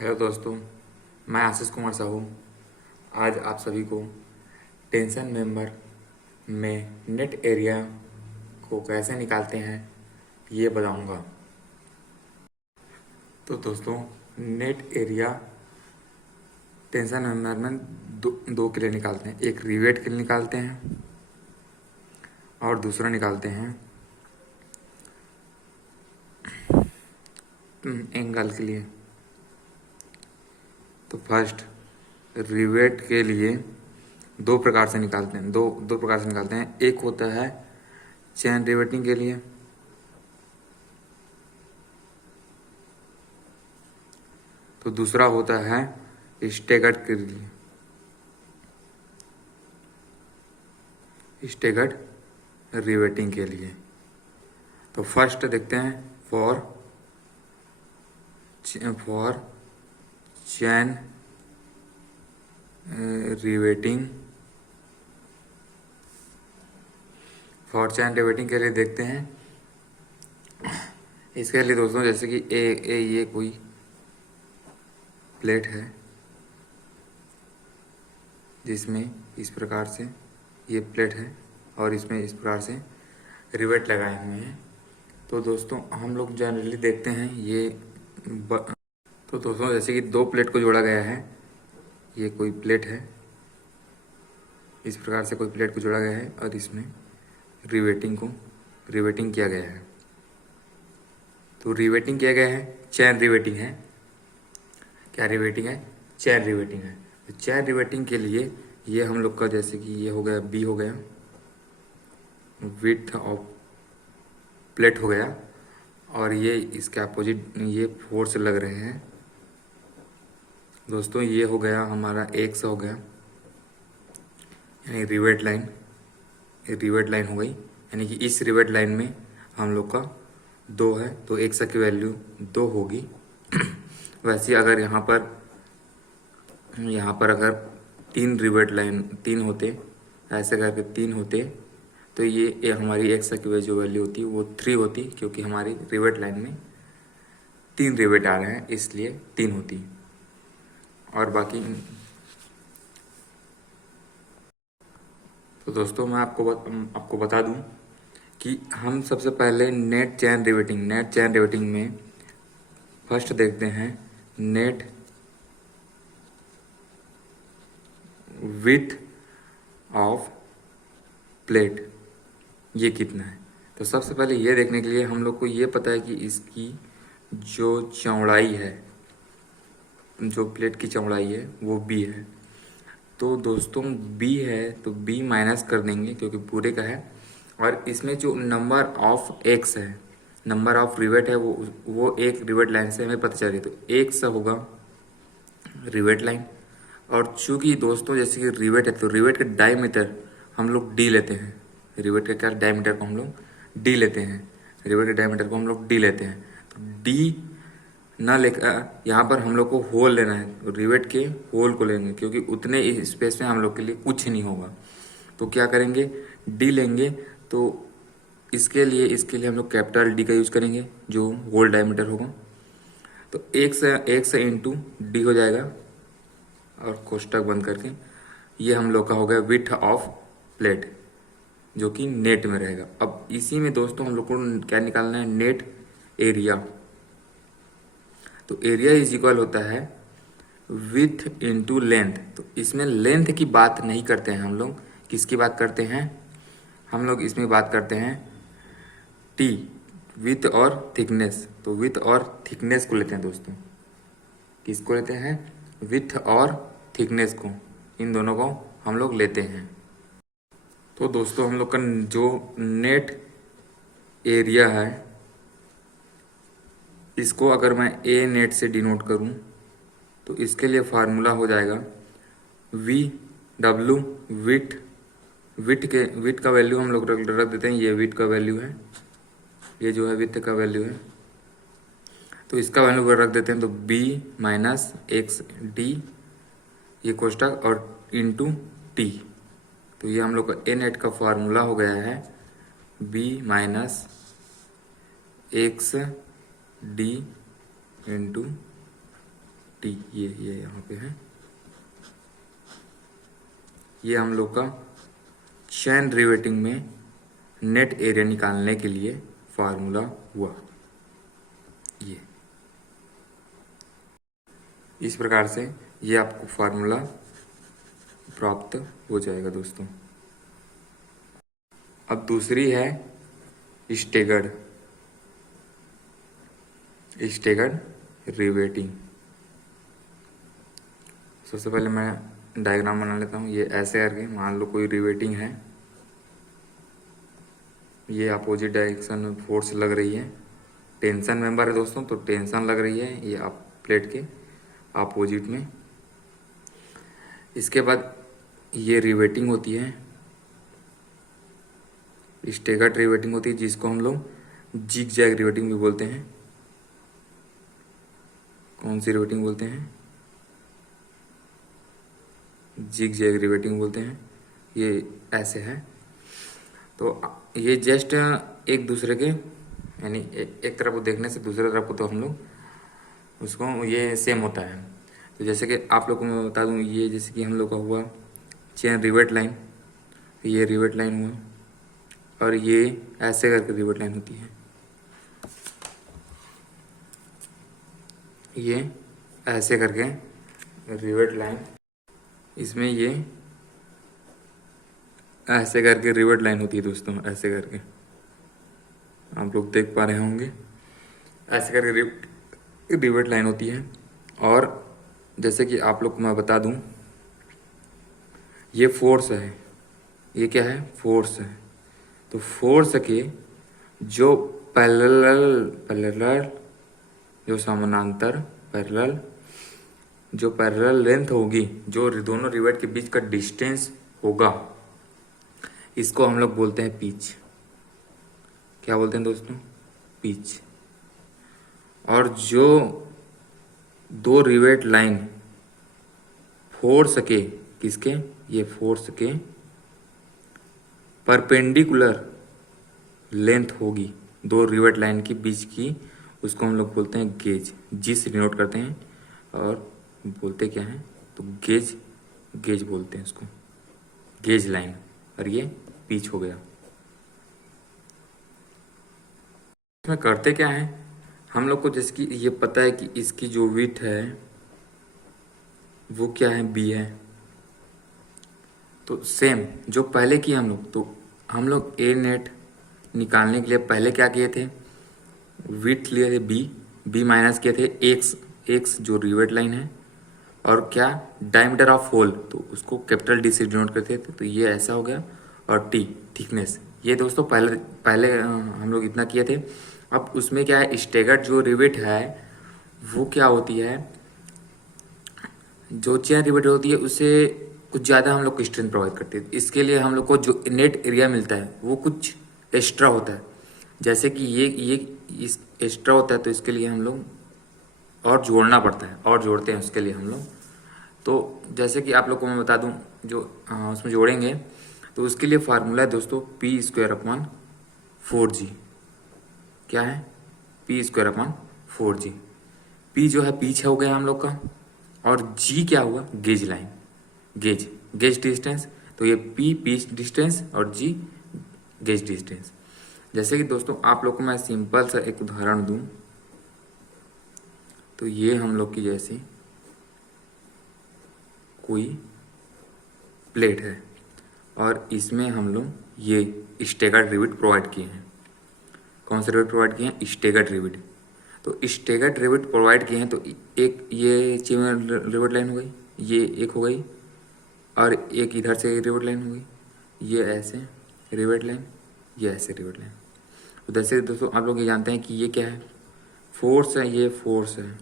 Hello दोस्तों, मैं आशीष कुमार साहू आज आप सभी को टेंशन मेंबर में नेट एरिया को कैसे निकालते हैं ये बताऊंगा। तो दोस्तों, नेट एरिया टेंशन मेंबर में दो के लिए निकालते हैं। एक रिवेट के लिए निकालते हैं और दूसरा निकालते हैं एंगल के लिए। तो फर्स्ट रिवेट के लिए दो प्रकार से निकालते हैं दो प्रकार से निकालते हैं। एक होता है चैन रिवेटिंग के लिए, तो दूसरा होता है स्टेगर्ड के लिए, स्टेगर्ड रिवेटिंग के लिए। तो फर्स्ट देखते हैं for chain riveting. For chain riveting के लिए देखते हैं। इसके लिए दोस्तों जैसे कि ये कोई प्लेट है जिसमें इस प्रकार से ये प्लेट है और इसमें इस प्रकार से रिवेट लगाए हुए हैं। तो दोस्तों हम लोग जनरली देखते हैं तो दोस्तों जैसे कि दो प्लेट को जोड़ा गया है, ये कोई प्लेट है, इस प्रकार से कोई प्लेट को जोड़ा गया है और इसमें रिवेटिंग किया गया है। तो रिवेटिंग किया गया है, चैन रिवेटिंग है। क्या रिवेटिंग है? चैन रिवेटिंग है। तो चैन रिवेटिंग के लिए ये हम लोग का जैसे कि ये हो गया बी, हो गया विड्थ ऑफ प्लेट हो गया, और ये इसके अपोजिट ये फोर्स लग रहे हैं दोस्तों। ये हो गया हमारा एक्स हो गया, यानी रिवेट लाइन हो गई, यानी कि इस रिवेट लाइन में हम लोग का दो है तो एक्स की वैल्यू दो होगी। वैसे अगर यहाँ पर अगर तीन होते, ऐसे करके तीन होते, तो ये हमारी एक्स की जो वैल्यू होती वो 3 होती, क्योंकि हमारी रिवेट लाइन में 3 रिवेट आ रहे हैं इसलिए 3 होती। और बाकी तो दोस्तों मैं आपको बता दूं कि हम सबसे पहले नेट चैन रिवेटिंग में फर्स्ट देखते हैं नेट विड्थ ऑफ प्लेट ये कितना है। तो सबसे पहले ये देखने के लिए हम लोग को ये पता है कि इसकी जो चौड़ाई है, जो प्लेट की चौड़ाई है वो बी है। तो दोस्तों बी है तो बी माइनस कर देंगे क्योंकि पूरे का है, और इसमें जो नंबर ऑफ एक्स है, नंबर ऑफ रिवेट है, वो एक रिवेट लाइन से हमें पता चल रही, तो एक सा होगा रिवेट लाइन। और चूंकि दोस्तों जैसे कि रिवेट है तो रिवेट का डायमीटर हम लोग डी लेते हैं, रिवेट का क्या डायमीटर को हम लोग डी लेते हैं, रिवेट के डायमीटर को हम लोग डी लेते हैं। तो डी ना लेकर यहाँ पर हम लोग को होल लेना है, तो रिवेट के होल को लेंगे क्योंकि उतने स्पेस में हम लोग के लिए कुछ नहीं होगा। तो क्या करेंगे, डी लेंगे। तो इसके लिए हम लोग कैपिटल डी का यूज करेंगे जो होल डायमीटर होगा। तो एक से इंटू डी हो जाएगा और कोष्टक बंद करके ये हम लोग का हो गया विड्थ ऑफ प्लेट जो कि नेट में रहेगा। अब इसी में दोस्तों हम लोग को क्या निकालना है, नेट एरिया। तो एरिया इज इक्वल होता है विड्थ इंटू लेंथ। तो इसमें लेंथ की बात नहीं करते हैं हम लोग, किसकी बात करते हैं, हम लोग इसमें बात करते हैं टी, विड्थ और थिकनेस। तो विड्थ और थिकनेस को लेते हैं दोस्तों, किसको लेते हैं, विड्थ और थिकनेस को, इन दोनों को हम लोग लेते हैं। तो दोस्तों हम लोग का जो नेट एरिया है इसको अगर मैं ए नेट से डिनोट करूं तो इसके लिए फार्मूला हो जाएगा वी डब्ल्यू विथ का वैल्यू हम लोग रख देते हैं, ये विथ का वैल्यू है, ये जो है विथ का वैल्यू है, तो इसका वैल्यू रख देते हैं। तो बी माइनस एक्स डी ये कोष्टक और इंटू टी। तो ये हम लोग का ए नेट का फार्मूला हो गया है B minus X D into T, ये यहाँ पे है। ये हम लोग का चेन रिवेटिंग में नेट एरिया निकालने के लिए फार्मूला हुआ। ये इस प्रकार से ये आपको फार्मूला प्राप्त हो जाएगा दोस्तों। अब दूसरी है स्टेगर्ड रिवेटिंग। सबसे पहले मैं डायग्राम बना लेता हूँ। ये ऐसे करके मान लो कोई रिवेटिंग है, ये अपोजिट डायरेक्शन में फोर्स लग रही है, टेंशन मेंबर है दोस्तों, तो टेंशन लग रही है ये आप प्लेट के अपोजिट में। इसके बाद ये रिवेटिंग होती है, स्टेगर्ड रिवेटिंग होती है, जिसको हम लोग जिग जैग रिवेटिंग भी बोलते हैं। कौन सी रिवेटिंग बोलते हैं? जिग जैग रिवेटिंग बोलते हैं। ये ऐसे है, तो ये जस्ट एक दूसरे के यानी एक तरफ को देखने से दूसरे तरफ को तो हम लोग उसको ये सेम होता है। तो जैसे कि आप लोग को मैं बता दूं, ये जैसे कि हम लोग का हुआ चेन रिवेट लाइन, ये रिवेट लाइन हुआ, और ये ऐसे करके रिवेट लाइन होती है। ये ऐसे करके रिवेट लाइन, इसमें ये ऐसे करके रिवेट लाइन होती है दोस्तों। ऐसे करके आप लोग देख पा रहे होंगे, ऐसे करके रिवेट लाइन होती है। और जैसे कि आप लोग को मैं बता दूं, ये फोर्स है, ये क्या है? फोर्स है। तो फोर्स के जो पैरेलल जो समानांतर जो पैरेलल लेंथ होगी, जो दोनों रिवेट के बीच का डिस्टेंस होगा, इसको हम लोग बोलते हैं पिच। क्या बोलते हैं दोस्तों? पिच। और जो दो रिवेट लाइन फोर्स के, किसके? ये फोर्स के परपेंडिकुलर लेंथ होगी दो रिवेट लाइन के बीच की, उसको हम लोग बोलते हैं गेज। जी से डिनोट करते हैं और बोलते क्या हैं? तो गेज बोलते हैं उसको, गेज लाइन। और ये पिच हो गया। इसमें करते क्या है हम लोग को? जैसे कि ये पता है कि इसकी जो विड्थ है वो क्या है? बी है। तो सेम जो पहले किए हम लोग ए नेट निकालने के लिए पहले क्या किए थे? विड्थ लिए थे बी माइनस किए थे एक्स जो रिवेट लाइन है, और क्या? डायमीटर ऑफ होल, तो उसको कैपिटल डी से डिनोट करते थे। तो ये ऐसा हो गया। और टी थिकनेस, ये दोस्तों पहले हम लोग इतना किए थे। अब उसमें क्या है? स्टेगर्ड जो रिवेट है वो क्या होती है? जो चेन रिवेट होती है उससे कुछ ज़्यादा हम लोग को स्ट्रेंथ प्रोवाइड करती है। इसके लिए हम लोग को जो नेट एरिया मिलता है वो कुछ एक्स्ट्रा होता है। जैसे कि ये इस एक्स्ट्रा होता है, तो इसके लिए हम लोग और जोड़ना पड़ता है, और जोड़ते हैं उसके लिए हम लोग। तो जैसे कि आप लोग को मैं बता दूं, जो उसमें जोड़ेंगे तो उसके लिए फार्मूला है दोस्तों P²/4G। क्या है? P²/4G। P जो है पीच हो गया हम लोग का, और G क्या हुआ? Gauge line, gauge distance. तो ये P पीच डिस्टेंस और G गेज डिस्टेंस। जैसे कि दोस्तों आप लोग को मैं सिंपल सा एक उदाहरण दूं, तो ये हम लोग की जैसे कोई प्लेट है और इसमें हम लोग ये स्टेगर्ड रिवेट प्रोवाइड किए हैं। कौन से रिवेट प्रोवाइड किए हैं? Staggered rivet. तो स्टेगर्ड रिवेट प्रोवाइड किए हैं, तो एक ये चेन रिवेट लाइन हो गई, ये एक हो गई, और एक इधर से रिवेट लाइन हो गई, ये ऐसे रिवेट लाइन, ये ऐसे रिवेट लाइन। तो जैसे दोस्तों आप लोग ये जानते हैं कि ये क्या है? फोर्स है, ये फोर्स है,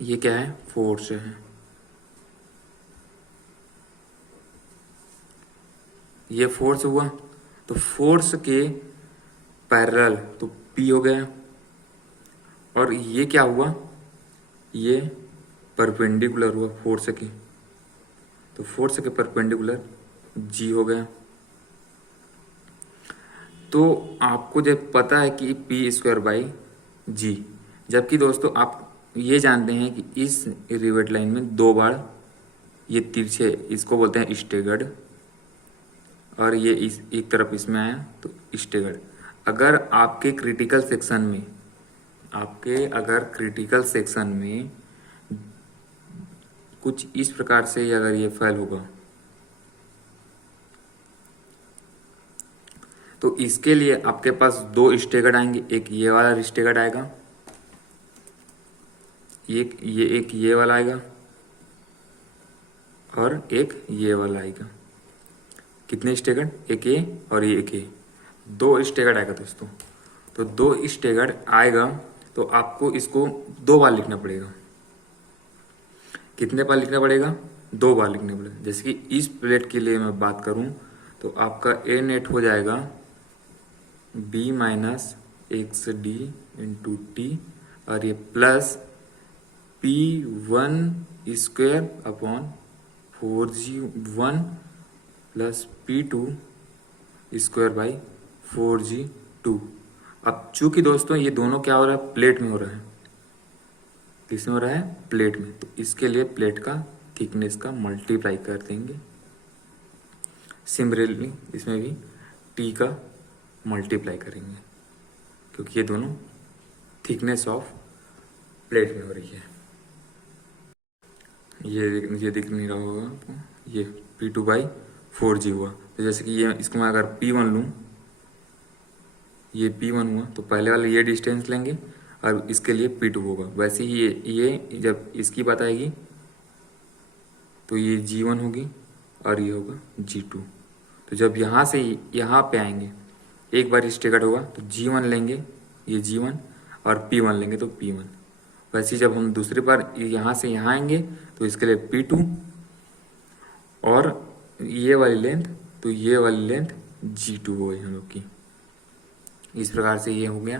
ये क्या है? फोर्स है। ये फोर्स हुआ, तो फोर्स के पैरेलल तो P हो गया, और ये क्या हुआ? ये परपेंडिकुलर हुआ फोर्स के, तो फोर्स के परपेंडिकुलर G हो गया। तो आपको जब पता है कि P² बाई G, जबकि दोस्तों आप ये जानते हैं कि इस रिवेट लाइन में 2 बार ये तिरछे, इसको बोलते हैं स्टेगर्ड, और ये इस एक तरफ इसमें आया तो स्टेगर्ड। अगर आपके क्रिटिकल सेक्शन में, अगर क्रिटिकल सेक्शन में कुछ इस प्रकार से अगर ये फेल होगा तो इसके लिए आपके पास 2 स्टेगर्ड आएंगे। एक ये वाला स्टेगर्ड आएगा, एक ये वाला आएगा, और एक ये वाला आएगा। कितने स्टेगर्ड? एक ये और ये एक ये, 2 स्टेगर्ड आएगा दोस्तों। तो 2 स्टेगर्ड आएगा तो आपको इसको 2 बार लिखना पड़ेगा। कितने बार लिखना पड़ेगा? 2 बार लिखना पड़ेगा। जैसे कि इस प्लेट के लिए मैं बात करूं तो आपका ए नेट हो जाएगा b minus X D into T, और ये plus P1 square upon 4G1 plus P2 square by 4G2। अब चूंकि दोस्तों ये दोनों क्या हो रहा है? प्लेट में हो रहा है। किसमें हो रहा है? प्लेट में। तो इसके लिए प्लेट का थिकनेस का मल्टीप्लाई कर देंगे। सिमिलरली इसमें भी टी का मल्टीप्लाई करेंगे, क्योंकि ये दोनों थिकनेस ऑफ प्लेट में हो रही है। ये दिख नहीं रहा होगा तो ये P2 बाई 4G हुआ। तो जैसे कि ये इसको मैं अगर P1 लूँ, ये P1 हुआ तो पहले वाले ये डिस्टेंस लेंगे और इसके लिए P2 होगा। वैसे ही ये जब इसकी बात आएगी तो ये G1 होगी और ये होगा G2। तो जब यहाँ से यहाँ पे आएंगे, एक बार स्टेगर्ड होगा तो G1 लेंगे, ये G1, और P1 लेंगे तो P1। वैसे ही जब हम दूसरी बार यहाँ से यहाँ आएंगे तो इसके लिए P2 और ये वाली लेंथ, तो ये वाली लेंथ G2 हो गई हम लोग की। इस प्रकार से ये हो गया